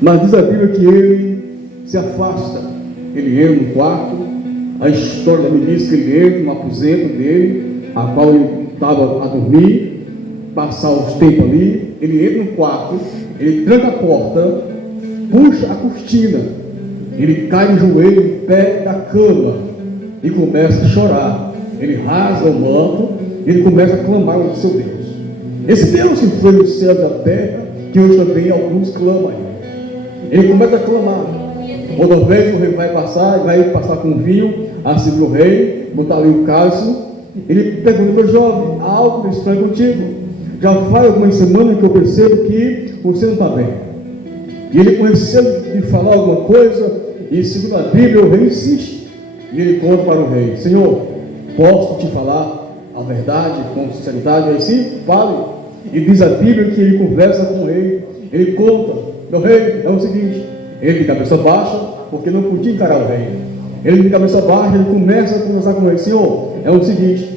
Mas diz a Bíblia que ele se afasta, ele entra no quarto. A história da Bíblia diz que ele entra no aposento dele, a qual ele estava a dormir, passar os tempos ali. Ele entra no quarto, ele tranca a porta, puxa a cortina, ele cai de joelho em pé da cama e começa a chorar. Ele rasga o manto, ele começa a clamar ao seu Deus. Esse Deus que fez os céus e a terra, que hoje também alguns clamam. Ele começa a clamar. Outra vez o rei vai passar com vinho, servir o rei, botar ali o cálice. Ele pergunta para o jovem: há algo estranho contigo? Já faz algumas semanas que eu percebo que você não está bem. E ele começou de falar alguma coisa, e segundo a Bíblia, o rei insiste. E ele conta para o rei: Senhor, posso te falar a verdade com sinceridade? Aí sim, fale. E diz a Bíblia que ele conversa com o rei. Ele conta: meu rei, é o seguinte. Ele de cabeça baixa, porque não podia encarar o rei. Ele de cabeça baixa, ele começa a conversar com o rei: Senhor, é o seguinte,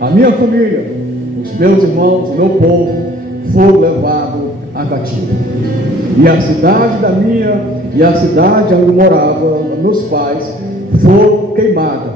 a minha família, os meus irmãos, o meu povo foram levados a cativo. E a cidade da minha, e a cidade onde eu morava, meus pais, foram queimadas.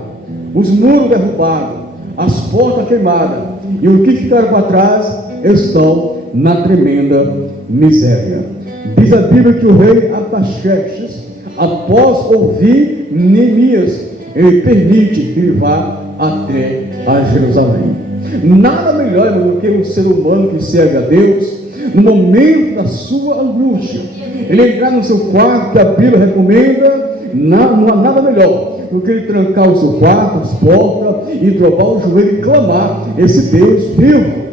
Os muros derrubados, as portas queimadas. E o que ficaram para trás estão na tremenda miséria. Diz a Bíblia que o rei Artaxerxes, após ouvir Neemias, ele permite que ele vá até a Jerusalém. Nada melhor do que um ser humano que serve a Deus, no momento da sua angústia, ele entrar no seu quarto, que a Bíblia recomenda. Não há nada melhor do que ele trancar o seu quarto, as portas, e dobrar o joelho e clamar esse Deus vivo.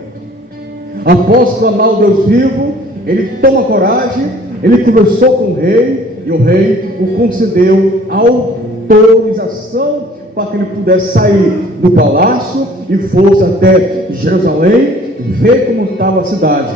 Após clamar o Deus vivo, ele toma coragem, ele conversou com o rei, e o rei o concedeu autorização para que ele pudesse sair do palácio e fosse até Jerusalém, ver como estava a cidade.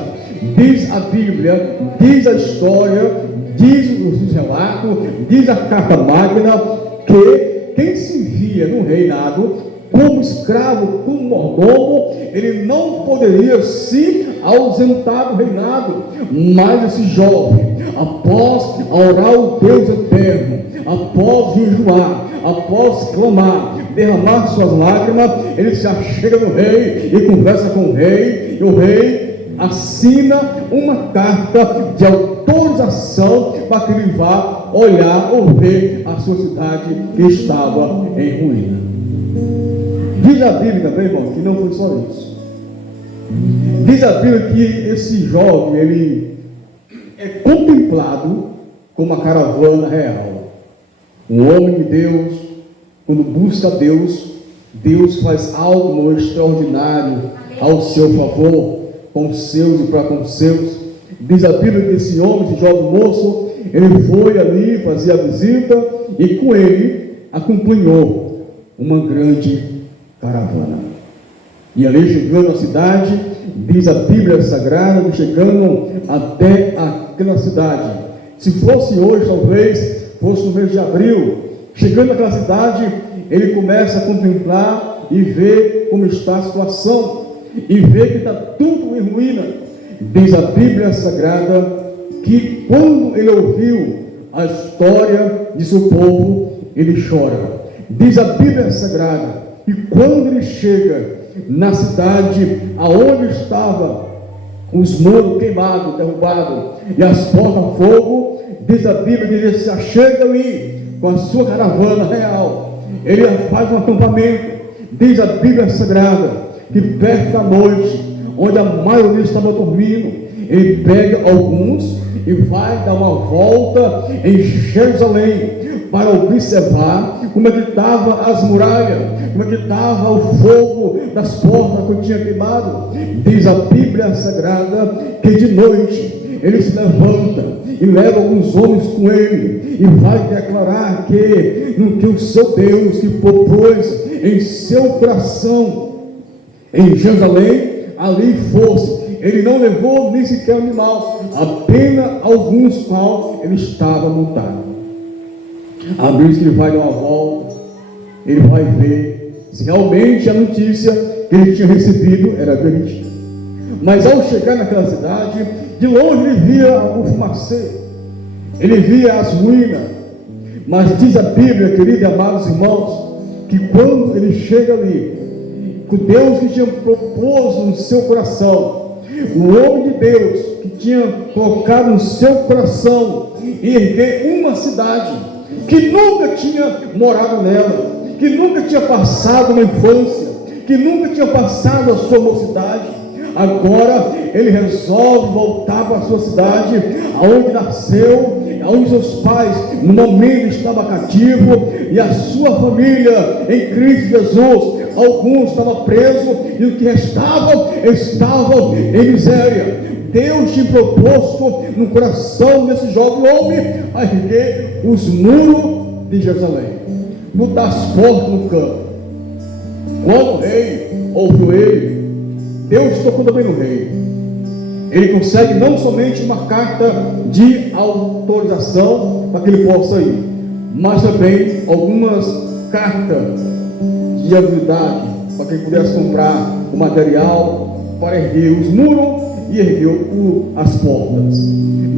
Diz a Bíblia, diz a história, diz os relatos, diz a carta magna, que quem se via no reinado como escravo, como mordomo, ele não poderia se ausentar do reinado. Mas esse jovem, após orar ao Deus eterno, após jejuar, após clamar, derramar suas lágrimas, ele se achega no rei e conversa com o rei, e o rei assina uma carta de autorização para que ele vá olhar ou ver a sua cidade que estava em ruína. Diz a Bíblia também, irmão, que não foi só isso. Diz a Bíblia que esse jovem, ele é contemplado como uma caravana real. Um homem de Deus, quando busca Deus, Deus faz algo extraordinário ao seu favor, com os seus e para com os seus. Diz a Bíblia que esse homem, esse jovem moço, ele foi ali fazer a visita, e com ele acompanhou uma grande caravana. E ali chegando à cidade, diz a Bíblia Sagrada que chegando até aquela cidade. Se fosse hoje, talvez fosse no mês de abril, chegando naquela cidade, ele começa a contemplar e ver como está a situação, e ver que está tudo em ruína. Diz a Bíblia Sagrada que quando ele ouviu a história de seu povo, ele chora. Diz a Bíblia Sagrada que quando ele chega na cidade aonde estava os muros queimados, derrubados, e as portas a fogo, diz a Bíblia que ele se achega ali com a sua caravana real. Ele faz um acampamento. Diz a Bíblia Sagrada que perto da noite, onde a maioria estava dormindo, ele pega alguns e vai dar uma volta em Jerusalém para observar como é que estavam as muralhas, como é que estava o fogo das portas que tinha queimado. Diz a Bíblia Sagrada que de noite ele se levanta e leva alguns homens com ele e vai declarar que o seu Deus que propôs em seu coração em Jerusalém, ali fosse. Ele não levou nem sequer animal, apenas alguns qual ele estava montado. A Bíblia que ele vai dar uma volta, ele vai ver se realmente a notícia que ele tinha recebido era verídica. Mas ao chegar naquela cidade, de longe ele via o fumacê. ele via as ruínas, mas diz a Bíblia, queridos e amados irmãos, que quando ele chega ali, o Deus que tinha proposto no seu coração, o homem de Deus que tinha colocado no seu coração erguer uma cidade, que nunca tinha morado nela, que nunca tinha passado uma infância, que nunca tinha passado a sua mocidade, agora ele resolve voltar para a sua cidade, aonde nasceu, aonde seus pais no momento estavam cativos, e a sua família em Cristo Jesus, alguns estavam presos, e o que restava estavam em miséria. Deus tinha proposto no coração desse jovem homem a erguer os muros de Jerusalém, botar as portas no campo. Quando o rei ouviu ele, Deus tocou também no rei. Ele consegue não somente uma carta de autorização para que ele possa ir, mas também algumas cartas de habilidade para que ele pudesse comprar o material para erguer os muros e ergueu as portas.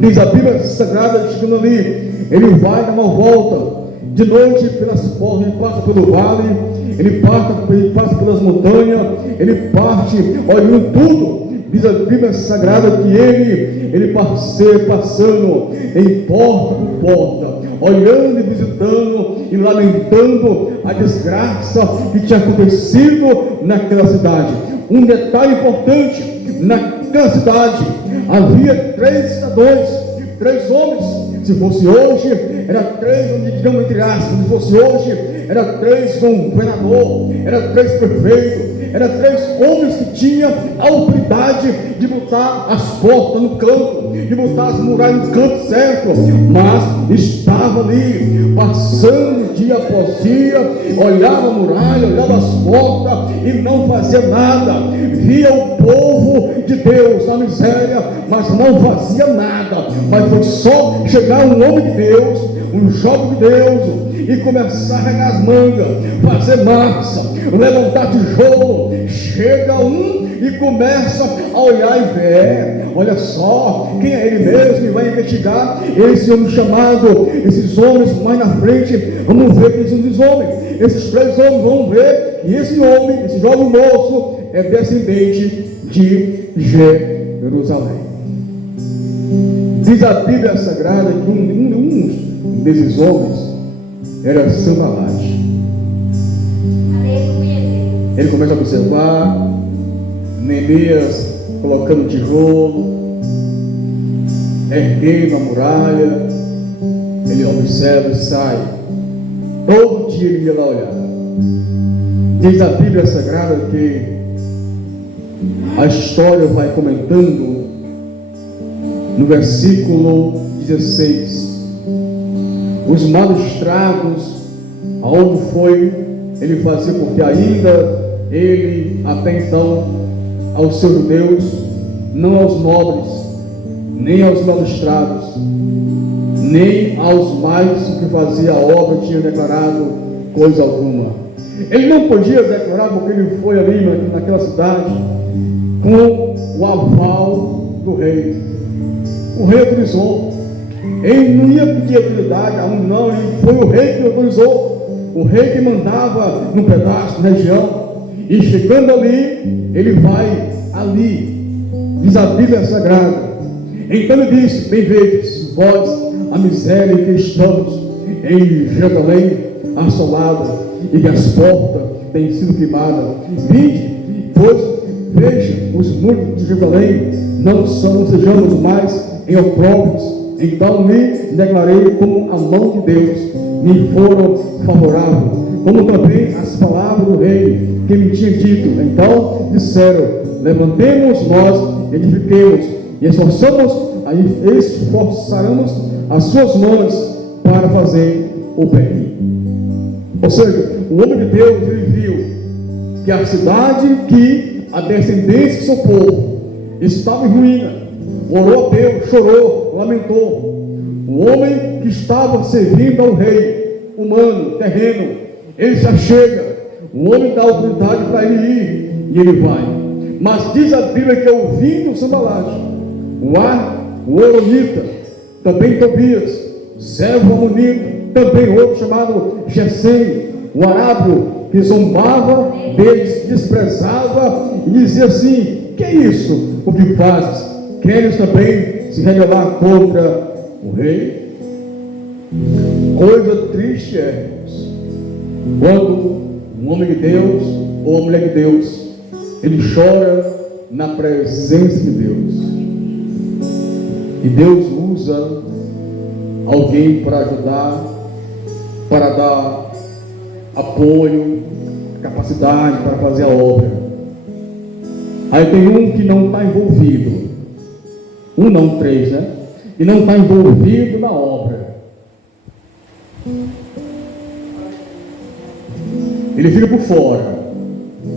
Diz a Bíblia Sagrada, chegando ali, ele vai dar uma volta de noite pelas portas, ele passa pelo vale, ele passa pelas montanhas, ele parte olhando tudo. Diz a Bíblia Sagrada que ele passando em porta por porta, olhando e visitando e lamentando a desgraça que tinha acontecido naquela cidade. Um detalhe importante: naquela cidade havia 3 cidadãos, 3 homens. Se fosse hoje, era 3, digamos entre aspas, se fosse hoje, era 3 governador, era 3 prefeitos, era 3 homens que tinham a autoridade de botar as portas no canto, de botar as muralhas no canto certo, mas estava ali, passando dia após dia, olhava a muralha, olhava as portas e não fazia nada. Via o povo de Deus na miséria, mas não fazia nada. Mas foi só chegar um homem de Deus, um jovem de Deus, e começar a regar as mangas, fazer massa, levantar tijolo. Chega um e começa a olhar e ver, olha só, quem é ele mesmo, e vai investigar esse homem chamado, esses homens mais na frente, vamos ver quem são esses homens, esses 3 homens, vamos ver, e esse homem, esse jovem moço, é descendente de Jerusalém. Diz a Bíblia Sagrada que um desses homens era Sanbalat. Ele começa a observar Neemias colocando tijolo, erguendo a muralha. Ele observa e sai. Todo dia ele ia lá olhar. Diz a Bíblia Sagrada que a história vai comentando no versículo 16. Os magistrados, aonde foi, ele fazia, porque ainda ele, até então, aos seus judeus, não aos nobres, nem aos magistrados, nem aos mais que fazia a obra, tinha declarado coisa alguma. Ele não podia declarar, porque ele foi ali naquela cidade com o aval do rei. O rei autorizou. Ele não ia pedir autoridade a um, não, ele foi o rei que autorizou. O rei que mandava num pedaço, na região. E chegando ali, ele vai ali, diz a Bíblia Sagrada. Então ele disse: bem vedes vós a miséria em que estamos em Jerusalém, assolada, e que as portas têm sido queimadas. Vinde, pois veja, os muros de Jerusalém não sejamos mais em opróbrios. Então me declarei como a mão de Deus me foram favoráveis, como também as palavras do rei que me tinha dito. Então disseram: levantemos nós, edifiquemos, e esforçaremos as suas mãos para fazer o bem. Ou seja, o homem de Deus, ele viu que a cidade, que a descendência do seu povo estava em ruína, orou a Deus, chorou, lamentou. O homem que estava servindo ao rei humano, terreno, ele se achega. O homem dá autoridade para ele ir, e ele vai. Mas diz a Bíblia que ouvindo o Sanbalat, o Oronita, também Tobias, servo amonita, também outro chamado Gesem, o arábio, que zombava deles, desprezava e dizia assim: que é isso o que fazes? Queres também se rebelar contra o rei? Coisa triste é quando um homem de Deus ou uma mulher de Deus, ele chora na presença de Deus, e Deus usa alguém para ajudar, para dar apoio, capacidade para fazer a obra. Aí tem um que não está envolvido, um não, três, né? E não está envolvido na obra. Ele fica por fora,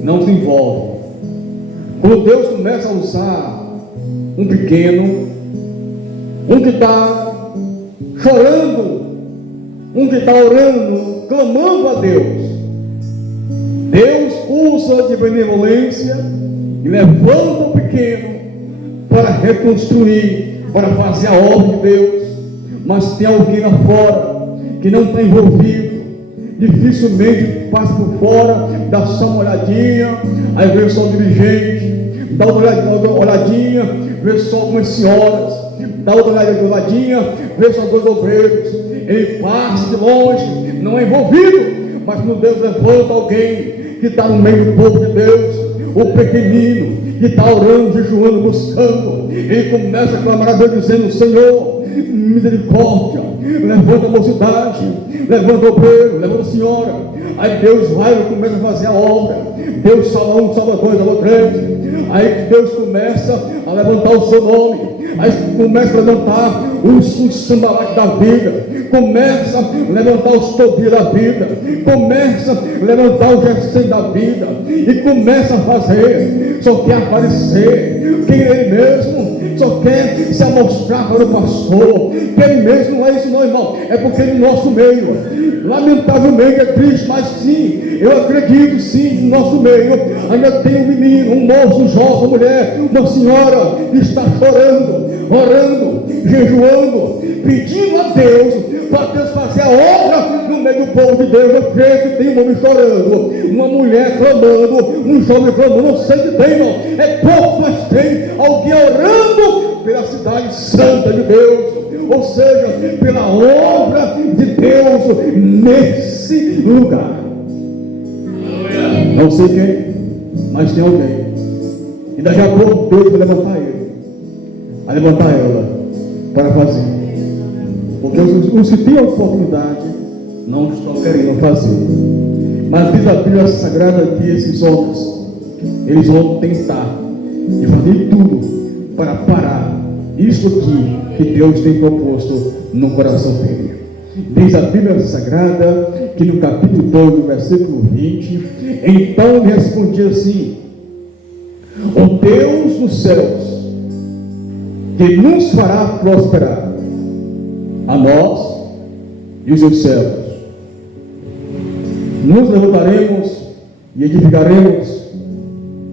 não se envolve. Quando Deus começa a usar um pequeno, um que está chorando, um que está orando, clamando a Deus, Deus usa de benevolência e levanta o pequeno para reconstruir, para fazer a obra de Deus. Mas tem alguém lá fora que não está envolvido, dificilmente passa por fora, dá só uma olhadinha, aí vê só o dirigente, dá uma olhadinha, vê só algumas senhoras, dá outra olhadinha, vê só dois obreiros, ele passa de longe, não é envolvido. Mas quando Deus levanta alguém que está no meio do povo de Deus, o pequenino que está orando, jejuando, buscando, ele começa a clamar a Deus dizendo: Senhor, misericórdia, levanta a mocidade, levanta o obreiro, levanta a senhora. Aí Deus vai e começa a fazer a obra. Deus salva um, salva dois, salva três. Aí Deus começa a levantar o seu nome. Aí começa a levantar os sambalates da vida, começa a levantar os Tobias da vida, começa a levantar o Gesem da vida, e começa a fazer. Só quer aparecer, quem é ele mesmo, só quer se amostrar para o pastor, que ele mesmo não é isso não, irmão, é porque ele é nosso meio. Lamentavelmente é triste, mas sim, eu acredito sim, no nosso meio ainda tem um menino, um moço, um jovem, uma mulher, uma senhora que está chorando, orando, jejuando, pedindo a Deus para Deus fazer a obra no meio do povo de Deus. Eu creio que tem um homem chorando, uma mulher clamando, um jovem clamando, não sei se tem, não, é pouco, mas tem alguém orando pela cidade santa de Deus, ou seja, pela obra de Deus nesse lugar. Não sei quem, mas tem alguém, e daqui a pouco Deus vai levantar ele, a levantar ela para fazer, porque os que têm a oportunidade não estão querendo fazer. Mas diz a Bíblia Sagrada que esses homens, eles vão tentar e fazer tudo para parar isso aqui que Deus tem proposto no coração dele. Diz a Bíblia Sagrada que no capítulo 2, no versículo 20, então ele respondia assim: o Deus dos céus, que nos fará prosperar, a nós e os seus servos, nos levantaremos e edificaremos,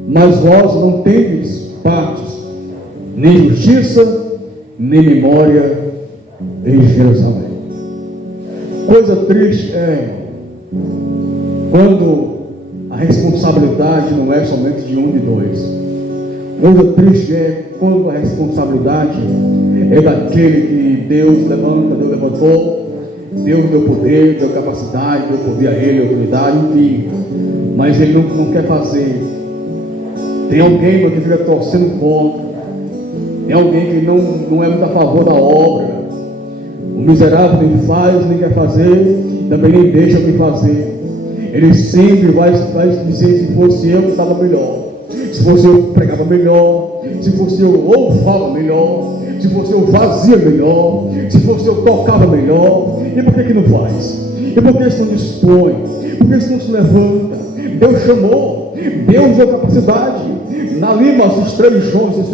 mas vós não tendes partes, nem justiça, nem memória em Jerusalém. Coisa triste é quando a responsabilidade não é somente de um, de dois. Coisa triste é quando a responsabilidade é daquele que Deus levanta, Deus levantou, Deus deu poder, deu capacidade, deu poder a ele, autoridade, enfim, mas ele não quer fazer. Tem alguém que fica torcendo contra, tem alguém que não é muito a favor da obra. O miserável nem faz, nem quer fazer, também nem deixa de fazer. Ele sempre vai dizer: se fosse eu, estava melhor, se fosse eu, pregava melhor, se fosse eu, louvava melhor, se fosse eu, fazia melhor, se fosse eu, tocava melhor. E por que não faz? E por que isso não dispõe? Por que isso não se levanta? Deus chamou, Deus deu capacidade. Na Lima, esses três homens,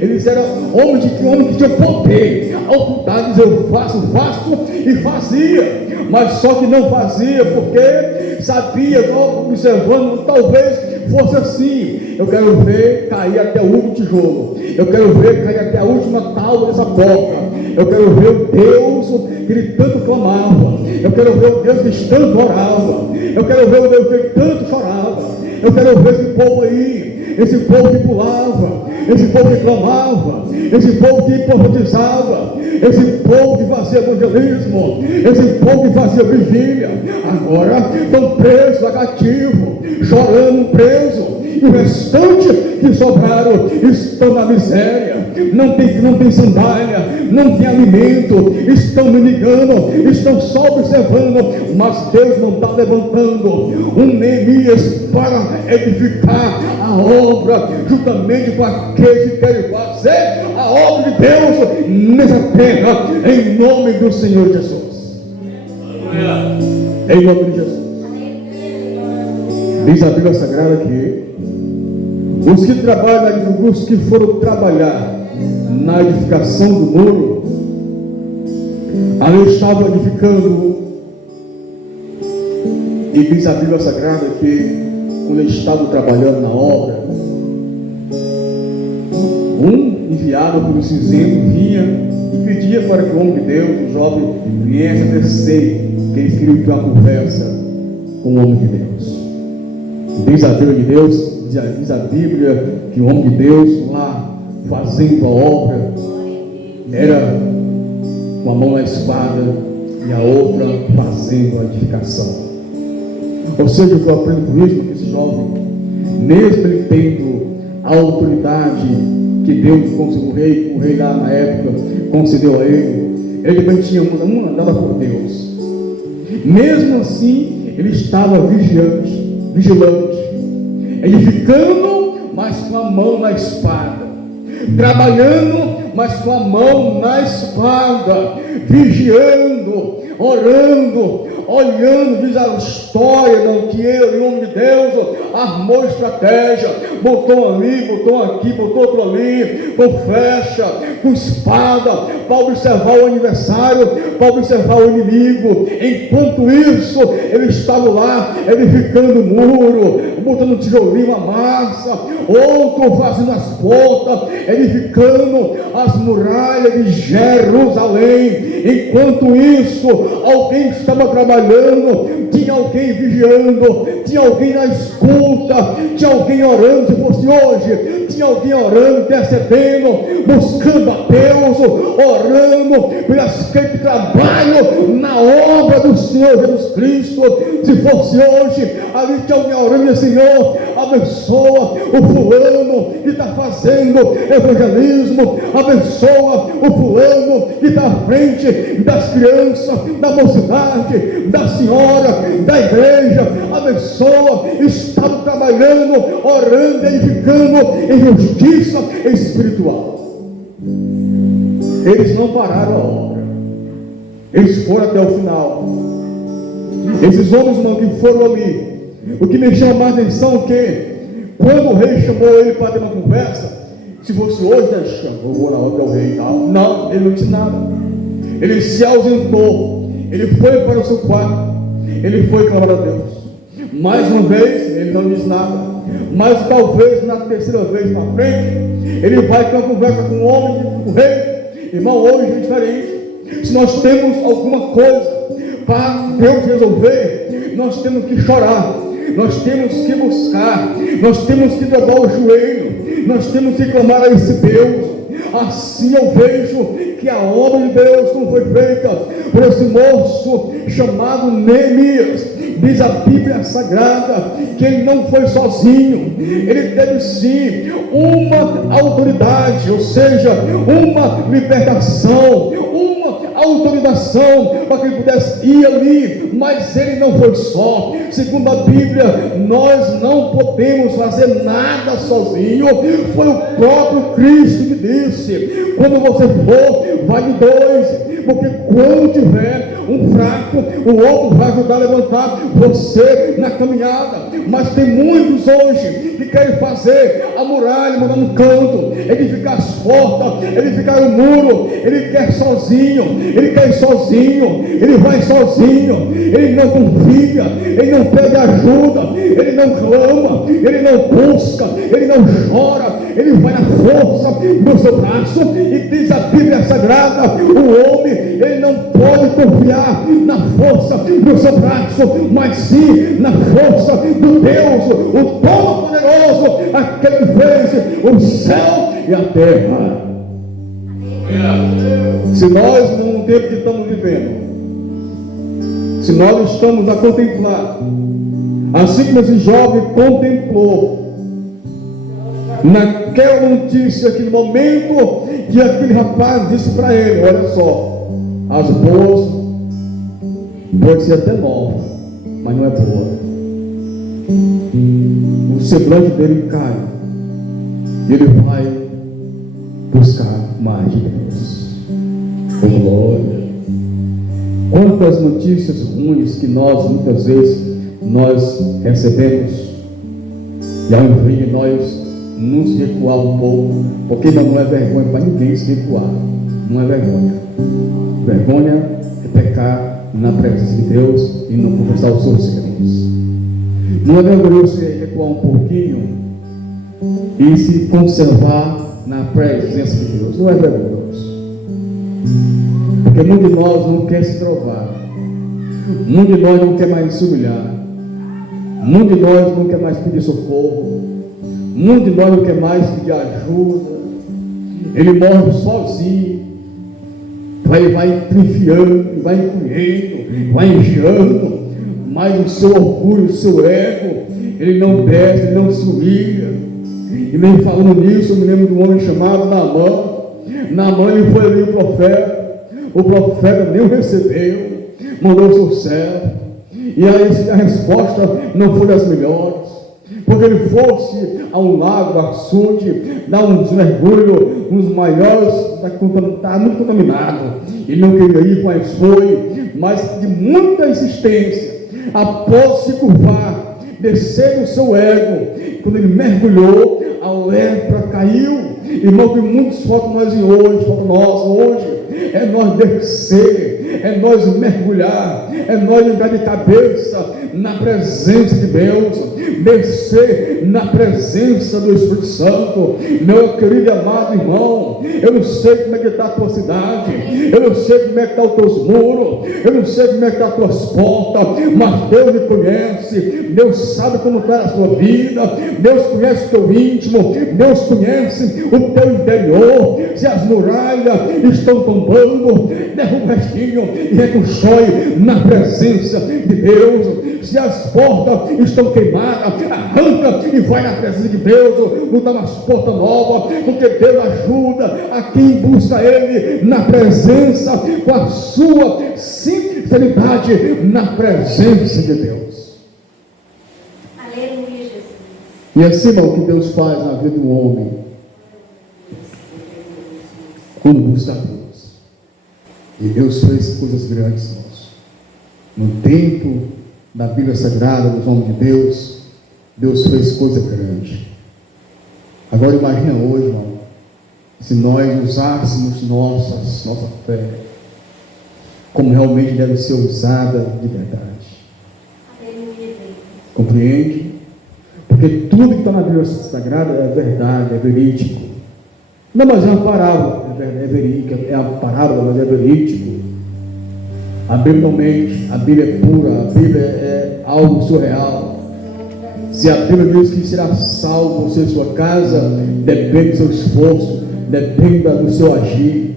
eles eram homens que tinham poder, autoridade, eu faço e fazia, mas só que não fazia porque sabia, observando, talvez fosse assim: eu quero ver cair até o último tijolo, eu quero ver cair até a última tábua dessa porta, Eu quero ver o Deus que ele tanto clamava. Eu quero ver o Deus que tanto orava. Eu quero ver o Deus que ele tanto chorava. Eu quero ver esse povo aí, esse povo que pulava, esse povo que clamava, esse povo que profetizava, esse povo que fazia evangelismo, esse povo que fazia vigília. Agora estão presos a cativo, chorando preso. E o restante que sobraram estão na miséria, não tem sandália, não tem alimento, estão mendigando, estão só observando. Mas Deus não está levantando um Neemias para edificar a obra, juntamente com aqueles que querem fazer a obra de Deus nessa terra, em nome do Senhor Jesus. Em nome de Jesus. Diz a Bíblia Sagrada que os que foram trabalhar na edificação do muro, ali estavam edificando, e diz a Bíblia Sagrada que quando eles estavam trabalhando na obra, um enviado pelo cinzento vinha e pedia para que o homem de Deus, o jovem, viesse a descer, que eles queriam ter uma conversa com o homem de Deus. Diz a Bíblia de Deus, diz a Bíblia que o homem de Deus lá fazendo a obra era com a mão na espada e a outra fazendo a edificação. Ou seja, eu aprendo com isso, que esse jovem, mesmo ele tendo a autoridade que Deus concedeu, o rei lá na época concedeu a ele também tinha uma dada por Deus. Mesmo assim, ele estava vigilante, edificando, mas com a mão na espada, trabalhando, mas com a mão na espada, vigiando, orando, olhando. Diz a história, não, que ele, o homem de Deus, armou estratégia, botou ali, botou aqui, botou outro ali, com flecha, com espada, para observar o adversário, para observar o inimigo. Enquanto isso, ele estava lá edificando o muro, botando tijolinho à massa, outro fazendo as portas, edificando as muralhas de Jerusalém. Enquanto isso, alguém estava trabalhando, tinha alguém vigiando, tinha alguém na escuta, tinha alguém orando. Se fosse hoje, tinha alguém orando, intercedendo, buscando a Deus, orando pelas que trabalham na obra do Senhor Jesus Cristo. Se fosse hoje, ali tinha alguém orando, e Senhor, abençoa o fulano que está fazendo evangelismo, abençoa o fulano que está à frente das crianças, da mocidade, da senhora, da igreja, abençoa. Estava trabalhando, orando, edificando em justiça espiritual. Eles não pararam a obra, eles foram até o final. Esses homens, irmão, que foram ali, o que me chama mais atenção é que quando o rei chamou ele para ter uma conversa, se fosse hoje, né, chamou na hora do rei e tal, não, ele não disse nada. Ele se ausentou, ele foi para o seu quarto, ele foi clamar a Deus. Mais uma vez, ele não disse nada. Mas talvez na terceira vez para frente, ele vai ter uma conversa com o homem, com o rei. Irmão, hoje é diferente. Se nós temos alguma coisa para Deus resolver, nós temos que chorar, nós temos que buscar, nós temos que dobrar o joelho, nós temos que clamar a esse Deus. Assim eu vejo que a obra de Deus, como foi feita por esse moço chamado Neemias, diz a Bíblia Sagrada que ele não foi sozinho, ele teve sim uma autoridade, ou seja, uma libertação, uma autorização para que ele pudesse ir ali, mas ele não foi só. Segundo a Bíblia, nós não podemos fazer nada sozinho. Foi o próprio Cristo que disse: quando você for, vai de dois, porque quando tiver um fraco, o outro vai ajudar a levantar você na caminhada. Mas tem muitos hoje que querem fazer a muralha, mandar no canto, edificar as portas, edificar o muro. Ele quer sozinho, ele quer ir sozinho, ele vai sozinho, ele não confia, ele não pede ajuda, ele não clama, ele não busca, ele não chora, ele vai na força do seu braço, e diz a Bíblia Sagrada, o homem, ele não pode confiar na força do seu braço, mas sim na força do Deus, o Todo-Poderoso, aquele que fez o céu e a terra. Se nós, no tempo que estamos vivendo, se nós estamos a contemplar, assim como esse jovem contemplou, naquela notícia, aquele momento, que aquele rapaz disse para ele: olha só, as boas pode ser até nova, mas não é boa. O semblante dele cai, e ele vai buscar mais de Deus. Oh, glória! Quantas notícias ruins que nós muitas vezes nós recebemos, e ao invés de nós nos recuar um pouco, porque não é vergonha para ninguém se recuar, não é vergonha. Vergonha é pecar na presença de Deus e não confessar os seus erros. Não é vergonhoso você recuar um pouquinho e se conservar na presença de Deus. Não é vergonhoso, porque muitos de nós não quer se provar, muitos de nós não quer mais se humilhar, muitos de nós não quer mais pedir socorro, muitos de nós não quer mais pedir ajuda. Ele morre sozinho, ele vai enfiando, vai encolhendo, vai engiando, mas o seu orgulho, o seu ego, ele não desce, ele não se humilha. E nem falando nisso, eu me lembro de um homem chamado Naamã. Naamã, ele foi ali o profeta nem o recebeu, mandou o seu servo, e aí a resposta não foi das melhores, porque ele fosse a um lago, açude, dar uns mergulhos, uns maiores, está muito contaminado, ele não queria ir, mas foi, mas de muita insistência, após se curvar, descer o seu ego, quando ele mergulhou, a lepra caiu. Irmão, que muitos faltam nós hoje, é nós descer, é nós mergulhar, é nós entrar de cabeça na presença de Deus, descer na presença do Espírito Santo. Meu querido e amado irmão, eu não sei como é que está a tua cidade, eu não sei como é que estão os teus muros, eu não sei como é que estão as tuas portas, mas Deus me conhece, Deus sabe como está a sua vida, Deus conhece o teu íntimo, Deus conhece o teu interior. Se as muralhas estão tombando, derruba o restinho e reconstrói na presença de Deus. Se as portas estão queimadas, arranca e vai na presença de Deus, não dá umas portas novas, porque Deus ajuda a quem busca Ele na presença, com a sua sinceridade na presença de Deus. Aleluia, Jesus. E assim, irmão, o que Deus faz na vida do homem quando busca a Deus. E Deus fez coisas grandes, irmãos. No tempo da Bíblia Sagrada, dos homens de Deus, Deus fez coisa grande. Agora imagina hoje, irmão, se nós usássemos nossa fé como realmente deve ser usada de verdade. Aleluia. Compreende? Porque tudo que está na Bíblia Sagrada é verdade, é verídico. Não, mas é uma parábola, é verídica, é uma parábola, mas é verídico. A Bíblia não mente, a Bíblia é pura, a Bíblia é algo surreal. Se a Bíblia diz que será salvo você e sua casa, depende do seu esforço, depende do seu agir.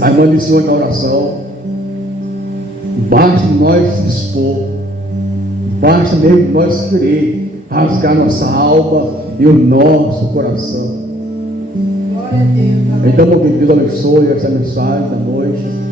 A irmã disse hoje na oração, basta nós dispor, basta mesmo nós querer rasgar nossa alma e o nosso coração. Glória a Deus. Então, que Deus abençoe essa mensagem da noite.